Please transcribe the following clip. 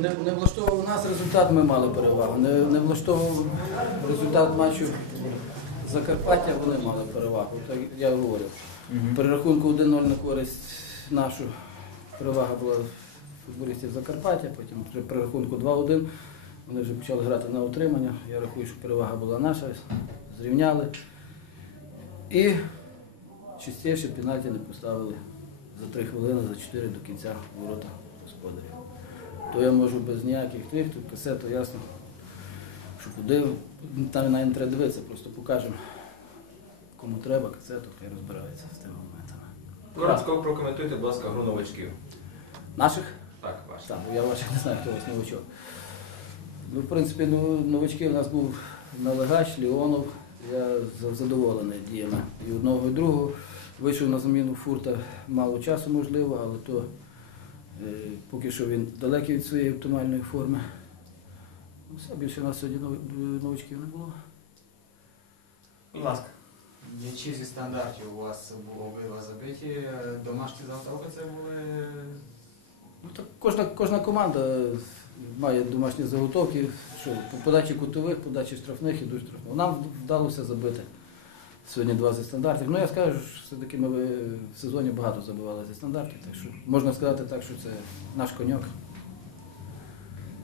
Не, не влаштовував нас результат, ми мали перевагу. Не, не влаштовував результат матчу Закарпаття, вони мали перевагу. Так я говорю. При рахунку 1-0 на користь нашу перевага була футболістів Закарпаття, потім при- рахунку 2-1 вони вже почали грати на утримання. Я рахую, що перевага була наша, зрівняли. І чистіше пенальті не поставили за 3 хвилини, за 4 до кінця ворота господарів. То я можу без ніяких тих, тут касету ясно, що куди, там навіть не треба дивитися, просто покажемо, кому треба касету, хай розбирається з тими моментами. Коротко прокоментуйте, будь ласка, гру новачків. Наших? Так, ваш. Так, я ваших не знаю, хто у вас новачок. Ну, в принципі, ну, новачки у нас був Налегач, Леонов. Я задоволений діями і одного, і другого. Вийшов на заміну фурта мало часу, можливо, але то поки що він далекий від своєї оптимальної форми. Ну, все, більше у нас сьогодні нов- не було. Будь ласка. М'ячі зі стандартів у вас було обидва забиті. Домашні заготовки це були. Ну, так кожна, кожна команда має домашні заготовки, що по подачі кутових, подачі штрафних і дуже штрафних. Нам вдалося забити сьогодні два зі стандартів. Ну я скажу, що все-таки ми в сезоні багато забивали зі стандартів, так що можна сказати так, що це наш коньок.